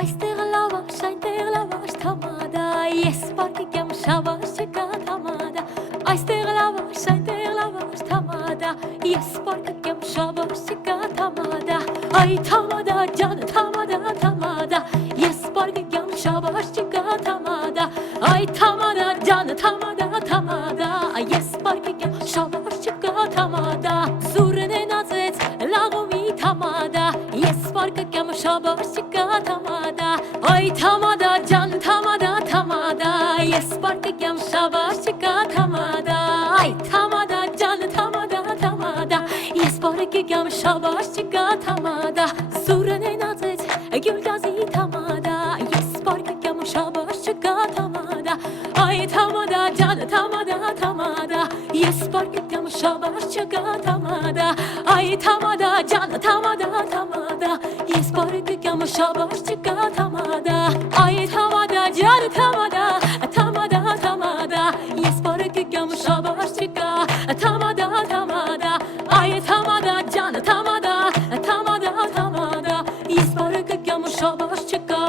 Այստեղ լավաշ, այնտեղ լավաշ թամադա, ես պարկիկ եմ շավաշ չկա թամադա, այստեղ լավաշ, այնտեղ լավաշ թամադա, ես պարկիկ եմ շավաշ չկա թամադա, այ թամադա ջան թամադա թամադա, ես պարկիկ եմ շավաշ չկա թամադա, այ թամադա ջան թամադա թամադա, ես պարկիկ եմ շավաշ չկա թամադա, սուրն է նացեց լաղովի թամադա, ես պարկիկ եմ շավաշ չկա թամադա, այ թամադա ջան թամադա թամադա, ես պարկիկ եմ շավաշ չկա թամադա, այ թամադա ջան թամադա թամադա, ես պարկիկ եմ շավաշ չկա թամադա, սուրն է նացեց գյուլգազի թամադա, ես պարկիկ եմ շավաշ չկա թամադա, այ թամադա ջան թամադա թամադա, ես պարկիկ եմ շավաշ չկա թամադա, այ թամադա ջան թամադա թամադա, ես պարկիկ եմ շավաշ չկա թամադա, այ թամադա ջան թամադա թամադա թամադա, ես պարկիկ եմ շավաշ չկա թամադա թամադա, այ թամադա ջան թամադա թամադա թամադա, ես պարկիկ եմ շավաշ չկա